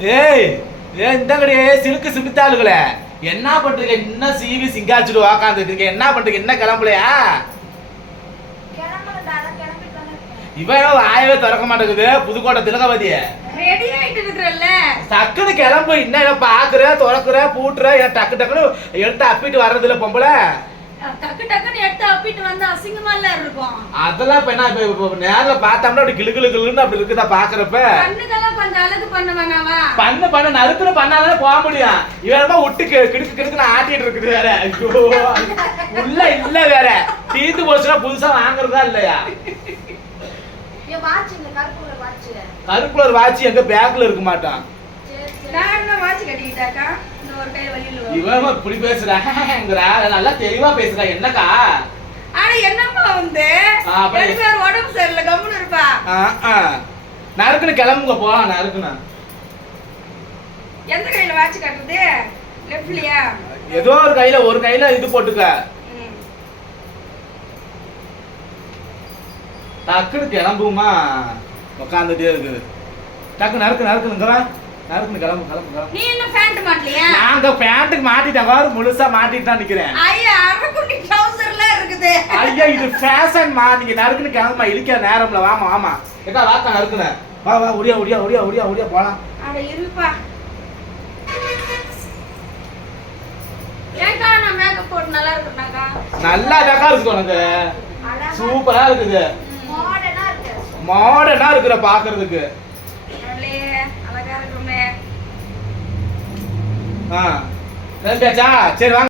ஏய் ஏன் இந்த கடையே சிலுக்கு சிமித்தாளுகளே என்ன பண்றீங்க? இன்னும் சீவி சிங்காச்சிட்டு உக்காந்துருக்கீங்க. என்ன பண்றீங்க? என்ன கிளம்பலையா? இவன் வாயவே திறக்க மாட்டேங்குது. புதுக்கோட்டை திலகவதிய ரெடி ஆயிட்டு இருக்கறல்ல, டக்குன்னு கிளம்பு. என்ன பாக்குற துறக்குற பூட்டுற டக்கு டக்குன்னு எடுத்து அப்பிட்டு வர்றதுல பொம்பளை டக்கு டக்குன்னு எடுத்து அப்பிட்டு வந்து அசிங்கமா இல்ல இருக்கும். அதெல்லாம் இப்ப என்ன இப்ப நேர்ல பார்த்தோம்னா அப்படி கிளு கிளு கிளுன்னு அப்படி இருக்குதா பாக்குறப்ப. கண்ணுக்கெல்லாம் கொஞ்சம் அழகு பண்ணுவானவா? பண்ணு நறுக்குன்னு பண்ணாதானே போக முடியும். இவன் விட்டு கிடுக்கு கிடுக்குன்னு ஆட்டிட்டு இருக்குது வேற. ஐயோ உள்ள இல்ல வேற தீந்து போச்சுன்னா புதுசா வாங்குறதா இல்லையா? கருப்புல ஒரு வாட்சி எங்க பேக்ல இருக்க மாட்டான். நான் என்ன வாட்சி கட்டிக்கிட்டாக்கா? இந்த ஒரு கை வலியில இவன் இப்படி பேசுறாங்கறா. நல்லா தெளிவா பேசுறா. என்னக்கா? ஆனா என்னம்மா வந்து எனக்கு வேற உடம்பு சரியில்லை கம்முன்னு இருப்பா. நறுக்குன்னு கிளம்புங்க போலாம். நறுக்குண்ணா எந்த கையில வாட்சி கட்டுறது? லெஃப்ட்லயா? ஏதோ ஒரு கையில இது போட்டுக்க. டக்குனு கிளம்புமா உட்காந்துட்டே இருக்குது. டக்கு நறுக்குனுங்கிறா. நறுக்குன்னு கிளம்பு. நீ என்ன பேண்ட் மாட்டலையா? நாங்க பேண்ட்டுக்கு மாட்டிட்டேன். முழுசா மாட்டிட்டு தான் நிக்கிறேன். ஐயா அரக்குண்டி ட்ரவுசர்ல இருக்குது. ஐயா இது ஃபேஷன் மா. நீங்க நறுக்குன்னு கிளம்புமா. இழுக்கிற நேரம்ல. வாமா ஏக்கா வாக்கா நறுக்குன. வா ஒடியா போலாம். அட இருப்பா. ஏக்கா நான் மேக்கப் போட்டு நல்லா இருக்குனாக்கா? நல்லா அழகா இருக்கு. உனக்கு சூப்பரா இருக்குது. மாடர்னா இருக்குற பாக்குறதுக்கு. அழகா இருக்குமே. சரி வாங்க.